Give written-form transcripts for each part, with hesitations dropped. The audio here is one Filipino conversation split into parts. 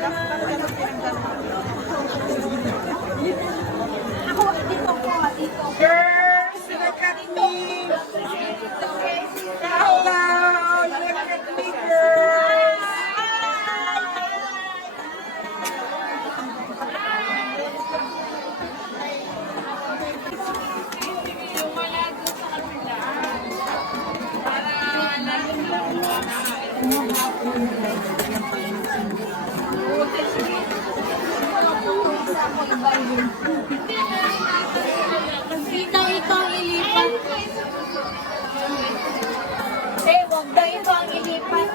Ako, dito po, dito. Girls, look at me! Hello! Look at me, girls! Ito ang ilipat. Eh, wag daw ito ang ilipat.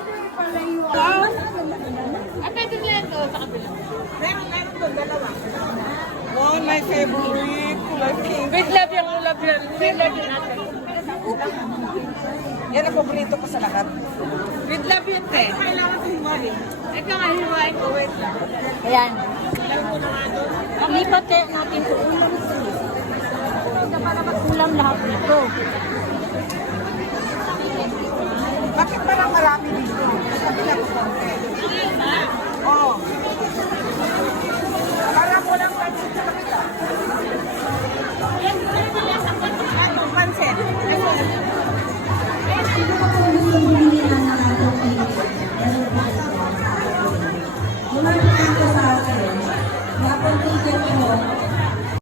Pwede na ito sa kabila. Meron doon, dalawa. Oh, my favorite. Kulay pink. With love yan, love yan. With love yan natin. Yan ang paborito ko sa lahat. With love yan, te. Kailangan ko hiwari. Ito nga, hiwain ko. Wait lang. Ayan. Lipat kaya natin sa ulam ito. Ito para mag-ulam lahat nito. Bakit parang marami dito? Sabi lang ko konti.